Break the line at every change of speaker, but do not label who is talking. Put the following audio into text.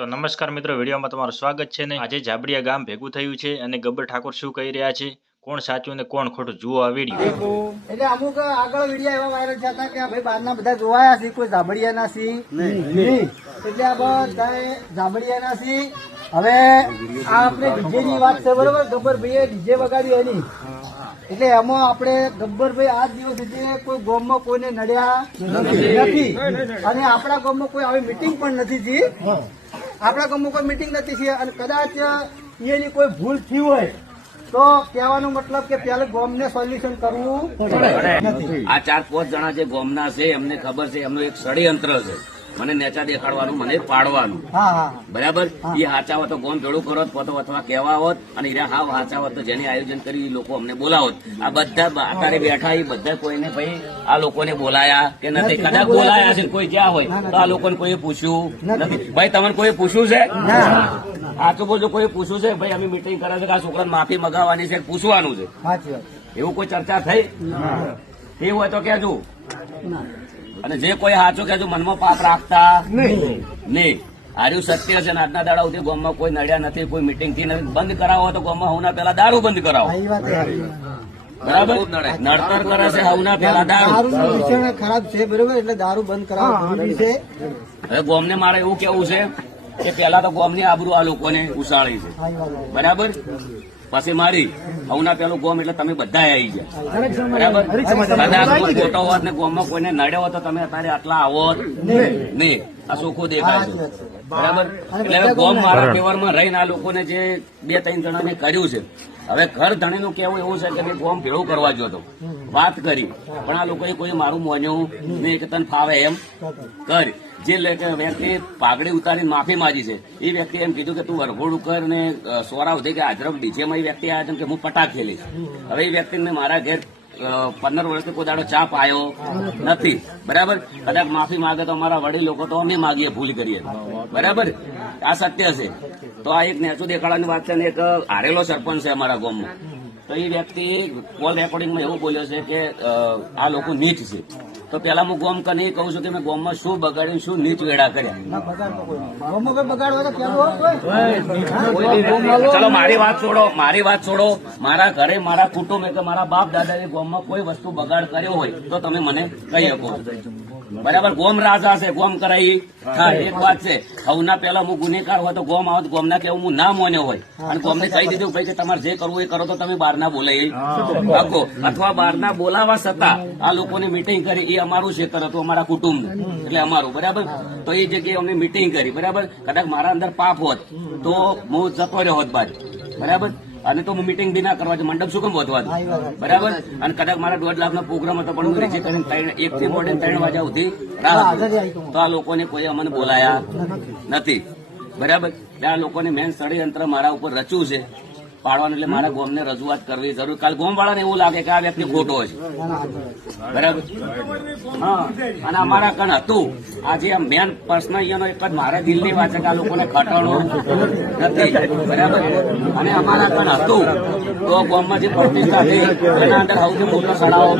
તો નમસ્કાર મિત્રો વિડીયોમાં તમારું સ્વાગત છે ને. આજે જાબડિયા ગામ ભેગું થયું છે અને ગબ્બર ઠાકોર શું કહી રહ્યા છે? કોણ સાચું ને કોણ ખોટું? જુઓ આ વીડિયો.
એટલે અમુક આગળ વીડિયો એવા વાયરલ થયા હતા કે આ ભાઈ બહારના બધા જોવાયા છે કોઈ જાંભળિયાના સી નહીં એટલે આ બધા જાંભળિયાના સિંહ હવે આ આપણે ડીજે ની વાત છે બરોબર? ગબ્બરભાઈએ ડીજે વગાડ્યું એની. એટલે એમાં આપણે ગબ્બરભાઈ આજ દિવસ સુધી કોઈ ગામમાં કોઈને નડ્યા નથી. અને આપણા ગામમાં કોઈ આવી મિટિંગ પણ નથી થઈ આપણા ગામમાં કોઈ મિટિંગ નથી થઈ અને કદાચ એની કોઈ ભૂલ થઈ હોય તો કહેવાનો મતલબ કે પેલા ગામને સોલ્યુશન કરવું
આ ચાર પાંચ જણા જે ગોમના છે એમને ખબર છે એમનું એક ષડયંત્ર છે. મને નેચા દેખાડવાનું મને પાડવાનું. બરાબર? એ હાચા હોત તો ગોમ ભેળું કરો પોતો અથવા કહેવા હોત અને હીરા હાવ હાચા હોત તો જેને આયોજન કરી એ લોકો અમને બોલાવત. આ બધા અત્યારે બેઠા એ બધા કોઈને ભાઈ આ લોકોને બોલાયા કે નથી? કદાચ બોલાયા છે કોઈ જ્યાં હોય તો આ લોકોને કોઈ પૂછ્યું નથી. ભાઈ તમને કોઈ પૂછ્યું છે? સાચું બોલજો કોઈ પૂછ્યું છે? ભાઈ અમે મિટિંગ કરે છે કે આ છોકરાને માફી મગાવવાની છે પૂછવાનું છે. એવું કોઈ ચર્ચા થઈ? એ હોય તો કેજો અને જે કોઈ સાચું કે મનમાં પાપ રાખતા નહીં. આર્યું સત્ય છે આજના દાડા સુધી ગામમાં કોઈ નડ્યા નથી કોઈ મિટિંગથી નથી. બંધ કરાવો તો ગામમાં હવના પેલા દારૂ બંધ કરાવો. બરાબર. નડતર કરે છે હવના પેલા દારૂ.
ખરાબ છે બરોબર? એટલે દારૂ બંધ છે
હવે ગોમને મારે એવું કેવું છે કે પેલા તો ગોમની આબરૂ આ લોકોને ઉસાળી છે.
એ.
બરાબર? પછી મારી હવના પેલું ગોમ એટલે તમે બધા આવી ગયા. બરાબર? કદાચ હોત ને ગોમમાં કોઈને નડ્યો હોત તો તમે અત્યારે આટલા આવો નહીં. આ ચોખ્ખું દેખાય છે. બરાબર? એટલે ગોમ મારા કહેવામાં રહીને આ લોકોને જે બે ત્રણ જણાને કર્યું છે. હવે ઘર ધણીનું કેવું એવું છે કે મેં ગોમ ભેળું કરવા જો તો વાત કરી. પણ આ લોકોએ કોઈ મારું મોન્યું મેં કે તને ફાવે એમ. કર. જે વ્યક્તિ પાઘડી ઉતારીને માફી માંગી છે એ વ્યક્તિ એમ કીધું કે તું વરઘોડું કર ને અ, સોરા ઉધે કે હાજર ડીજેમાં એ વ્યક્તિ આવ્યા કે હું પટાક ખેલીશ. હવે એ વ્યક્તિને મારા ઘેર પંદર વર્ષથી કોઈ દાડો ચા પાયો નથી. બરાબર? કદાચ માફી માંગે તો અમારા વડીલ લોકો તો અમે માગીએ, ભૂલ કરીએ. બરાબર? આ સત્ય છે. તો આ એક નેચું દેખાડાની વાત છે ને એક હારેલો સરપંચ છે અમારા ગામમાં. તો એ વ્યક્તિ કોલ રેકોર્ડિંગમાં એવું બોલ્યો છે કે આ લોકો નીચ છે. તો પેલા હું ગોમ કને કહું છું કે મેં ગોમમાં શું બગાડ્યું શું નીચ વેડા કર્યા? ચલો મારી વાત છોડો મારી વાત છોડો. મારા ઘરે મારા કુટુંબ કે મારા બાપ દાદાએ ગોમમાં કોઈ વસ્તુ બગાડ કર્યો હોય તો તમે મને કહી શકો. બરાબર? ગોમ રાજા છે ગોમ કરાઈ. એક વાત છે. હવના પેલા હું ગુનેગાર હોય તો ગોમ આવે ગોમ ના કેવું હું ના મોને હોય. અને ગોમને કહી દીધું ભાઈ કે તમારે જે કરવું એ કરો તો તમે બહારના બોલાવી શકો અથવા બહારના બોલાવા છતાં આ લોકોની મિટિંગ કરી એ અમારું ક્ષેત્ર હતું અમારા કુટુંબ એટલે અમારું બરાબર? તો એ જગ્યાએ અમે મિટિંગ કરી બરાબર? કદાચ મારા અંદર પાપ હોત તો હું જતો રહ્યો હોત બાદ બરાબર? અને તો હું મિટિંગ બી ના કરવા મંડપ શું કેમ વધવા? બરાબર? અને કદાચ મારા દોઢ લાખ નો પ્રોગ્રામ હતો પણ હું રીચે કરીને એક થી મોડીને ત્રણ વાગ્યા સુધી રાહ તો આ લોકોને કોઈ અમને બોલાયા નથી. બરાબર? આ લોકોને મેન ષડયંત્ર મારા ઉપર રચ્યું છે. પાડવાનું એટલે મારા ગોમને રજૂઆત કરવી જરૂર. કાલ ગોમ વાળાને એવું લાગે કે આ વ્યક્તિ ખોટો છે. બરાબર? હા, અને અમારા કણ હતું. આજે મેન પ્રશ્ન અહીંયાનો એક જ મારા દિલની વાત છે કે આ લોકોને ખટાણો નથી. બરાબર? અને અમારા કણ હતું. તો ગોમમાં જે પ્રતિષ્ઠા થઈ, એના અંદર સૌથી મોટો સડાવો